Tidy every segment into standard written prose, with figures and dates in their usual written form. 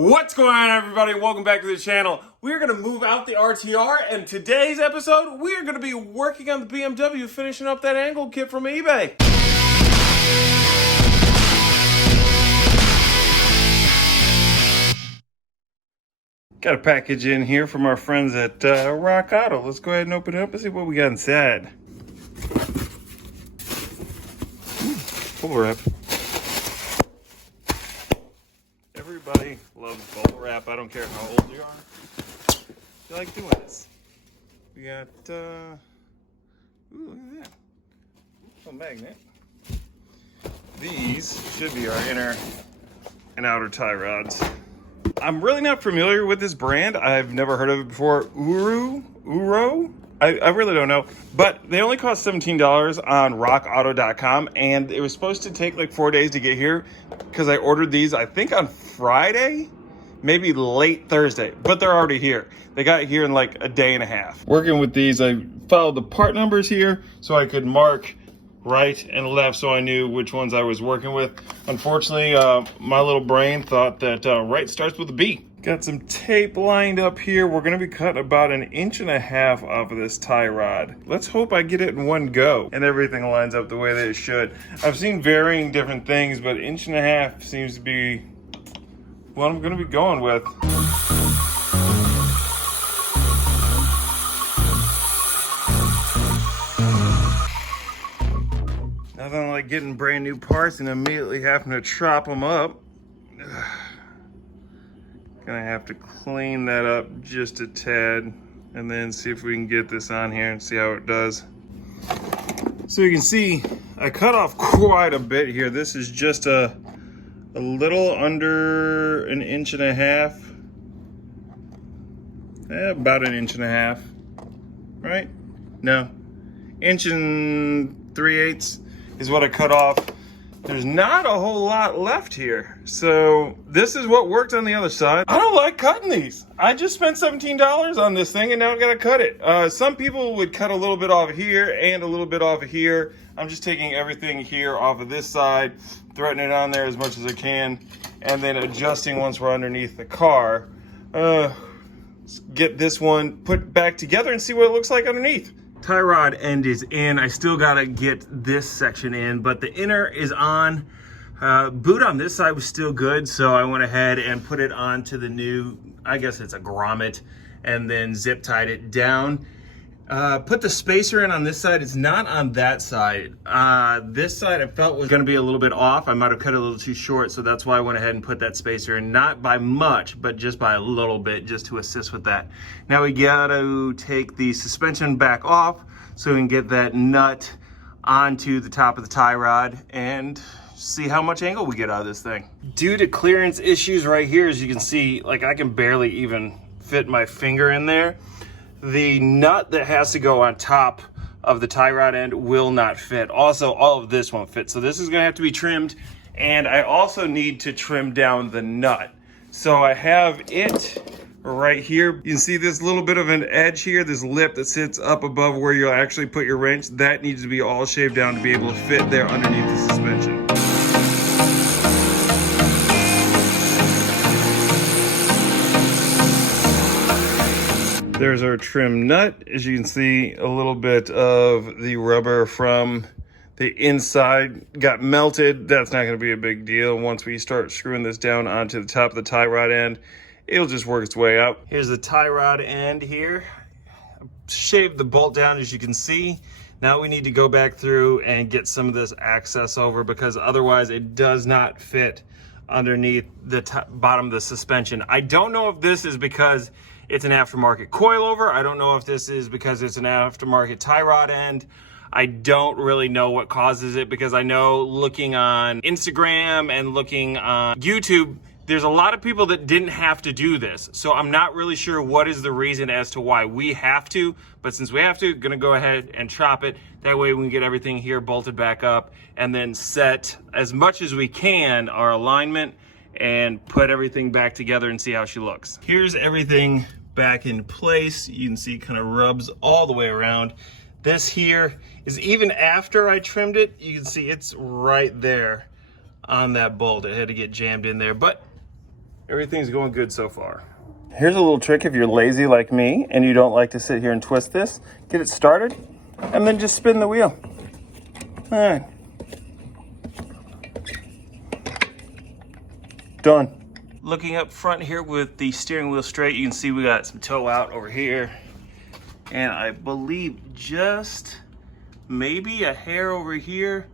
What's going on, everybody? Welcome back to the channel. We're going to move out the RTR, and today's episode, we're going to be working on the BMW, finishing up that angle kit from eBay. Got a package in here from our friends at Rock Auto. Let's go ahead and open it up and see what we got inside. Bubble wrap. Everybody loves bubble wrap. I don't care how old you are. You like doing this. We got, ooh, look at that. A magnet. These should be our inner and outer tie rods. I'm really not familiar with this brand. I've never heard of it before. Uro? I really don't know. But they only cost $17 on rockauto.com, and it was supposed to take like 4 days to get here because I ordered these, I think, on Friday, maybe late Thursday, but they're already here. They got here in like a day and a half. Working with these, I followed the part numbers here so I could mark right and left so I knew which ones I was working with. Unfortunately, my little brain thought that right starts with a B. Got some tape lined up here. We're gonna be cutting about 1.5 inches off of this tie rod. Let's hope I get it in one go and everything lines up the way that it should. I've seen varying different things, but 1.5 inches seems to be what I'm gonna be going with. Nothing like getting brand new parts and immediately having to chop them up. Gonna have to clean that up just a tad and then see if we can get this on here and see how it does. So you can see I cut off quite a bit here. This is just a little under 1.5 inches. About 1.5 inches, right? No, 1 3/8 inches is what I cut off. There's not a whole lot left here. So this is what worked on the other side. I don't like cutting these. I just spent $17 on this thing and now I gotta cut it. Some people would cut a little bit off of here and a little bit off of here. I'm just taking everything here off of this side, threading it on there as much as I can, and then adjusting once we're underneath the car. Let's get this one put back together and see what it looks like underneath. Tie rod end is in. I still gotta get this section in, but the inner is on. Boot on this side was still good, so I went ahead and put it onto the new, I guess it's a grommet, and then zip tied it down. Put the spacer in on this side. It's not on that side. This side I felt was gonna be a little bit off. I might have cut it a little too short, so that's why I went ahead and put that spacer in, not by much, but just by a little bit, just to assist with that. Now we gotta take the suspension back off so we can get that nut onto the top of the tie rod and see how much angle we get out of this thing. Due to clearance issues right here, as you can see, like I can barely even fit my finger in there. The nut that has to go on top of the tie rod end will not fit. Also, all of this won't fit. So this is gonna have to be trimmed, and I also need to trim down the nut. So I have it right here. You can see this little bit of an edge here, this lip that sits up above where you'll actually put your wrench. That needs to be all shaved down to be able to fit there underneath the suspension. There's our trim nut. As you can see, a little bit of the rubber from the inside got melted. That's not gonna be a big deal. Once we start screwing this down onto the top of the tie rod end, it'll just work its way out. Here's the tie rod end here. Shaved the bolt down, as you can see. Now we need to go back through and get some of this access over, because otherwise it does not fit underneath the bottom of the suspension. I don't know if this is because it's an aftermarket coilover. I don't know if this is because it's an aftermarket tie rod end. I don't really know what causes it, because I know looking on Instagram and looking on YouTube, there's a lot of people that didn't have to do this. So I'm not really sure what is the reason as to why we have to, but since we have to, gonna go ahead and chop it. That way we can get everything here bolted back up and then set as much as we can our alignment and put everything back together and see how she looks. Here's everything back in place. You can see it kind of rubs all the way around. This here is, even after I trimmed it, you can see it's right there on that bolt. It had to get jammed in there, but Everything's going good so far. Here's a little trick if you're lazy like me and you don't like to sit here and twist this. Get it started and then just spin the wheel. All right. Done. Looking up front here with the steering wheel straight, you can see we got some toe out over here. And I believe just maybe a hair over here,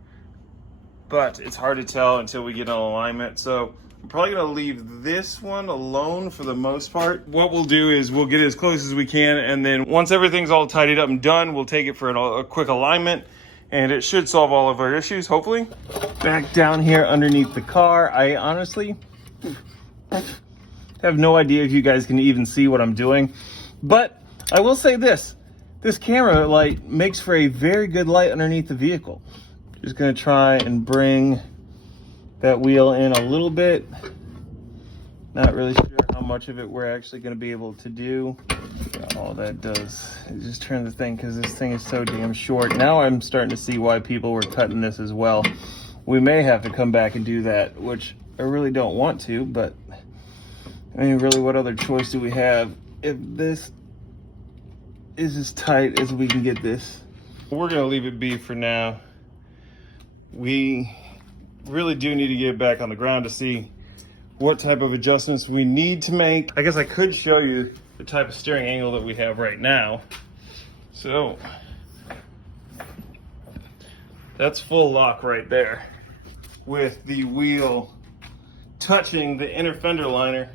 but it's hard to tell until we get an alignment. So I'm probably gonna leave this one alone for the most part. What we'll do is we'll get as close as we can, and then once everything's all tidied up and done, we'll take it for a quick alignment, and it should solve all of our issues, hopefully. Back down here underneath the car, I honestly have no idea if you guys can even see what I'm doing, but I will say this camera light makes for a very good light underneath the vehicle. Just gonna try and bring that wheel in a little bit. Not really sure how much of it we're actually gonna be able to do. All that does is just turn the thing, because this thing is so damn short. Now I'm starting to see why people were cutting this as well. We may have to come back and do that, which I really don't want to, but I mean, really, what other choice do we have if this is as tight as we can get this? We're gonna leave it be for now. We really do need to get it back on the ground to see what type of adjustments we need to make. I guess I could show you the type of steering angle that we have right now. So that's full lock right there with the wheel touching the inner fender liner.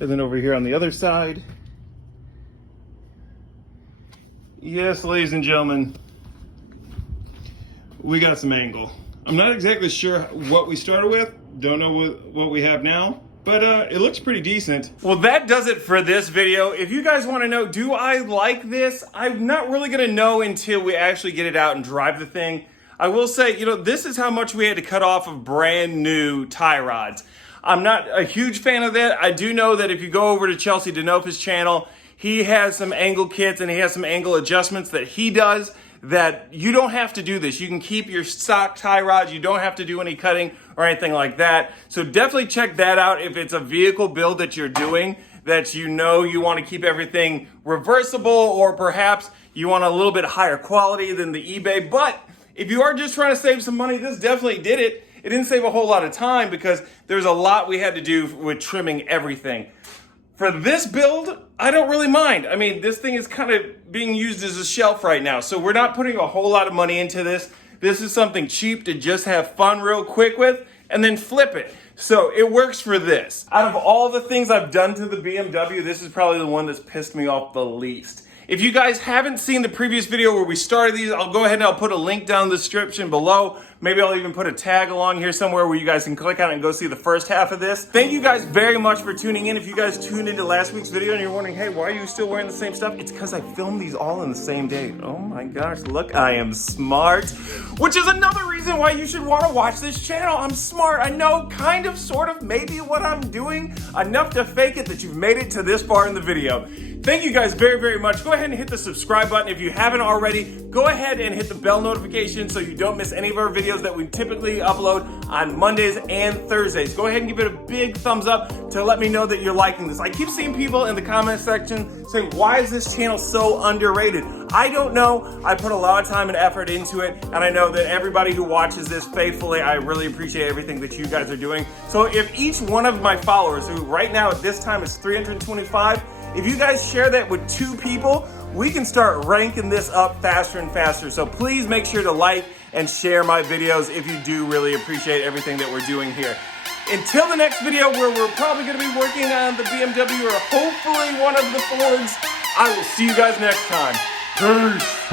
And then over here on the other side, yes, ladies and gentlemen, we got some angle. I'm not exactly sure what we started with. Don't know what we have now, but it looks pretty decent. Well, that does it for this video. If you guys want to know, do I like this? I'm not really gonna know until we actually get it out and drive the thing. I will say, you know, this is how much we had to cut off of brand new tie rods. I'm not a huge fan of that. I do know that if you go over to Chelsea Denofa's channel, he has some angle kits and he has some angle adjustments that he does that you don't have to do this. You can keep your stock tie rods. You don't have to do any cutting or anything like that. So definitely check that out if it's a vehicle build that you're doing, that you know you want to keep everything reversible, or perhaps you want a little bit higher quality than the eBay. But if you are just trying to save some money, this definitely did it. It didn't save a whole lot of time because there's a lot we had to do with trimming everything. For this build, I don't really mind. I mean, this thing is kind of being used as a shelf right now, so we're not putting a whole lot of money into this. This is something cheap to just have fun real quick with and then flip it. So it works for this. Out of all the things I've done to the BMW, this is probably the one that's pissed me off the least. If you guys haven't seen the previous video where we started these, I'll go ahead and I'll put a link down in the description below. Maybe I'll even put a tag along here somewhere where you guys can click on it and go see the first half of this. Thank you guys very much for tuning in. If you guys tuned into last week's video and you're wondering, hey, why are you still wearing the same stuff? It's because I filmed these all in the same day. Oh my gosh, look, I am smart. Which is another reason why you should want to watch this channel. I'm smart. I know kind of, sort of, maybe what I'm doing. Enough to fake it that you've made it to this far in the video. Thank you guys very, very much. Go ahead and hit the subscribe button if you haven't already. Go ahead and hit the bell notification so you don't miss any of our videos that we typically upload on Mondays and Thursdays. Go ahead and give it a big thumbs up to let me know that you're liking this. I keep seeing people in the comment section saying, why is this channel so underrated? I don't know. I put a lot of time and effort into it, and I know that everybody who watches this faithfully, I really appreciate everything that you guys are doing. So if each one of my followers, who right now at this time is 325, if you guys share that with 2 people, we can start ranking this up faster and faster. So please make sure to like and share my videos if you do really appreciate everything that we're doing here. Until the next video, where we're probably going to be working on the BMW or hopefully one of the Fords, I will see you guys next time. Peace.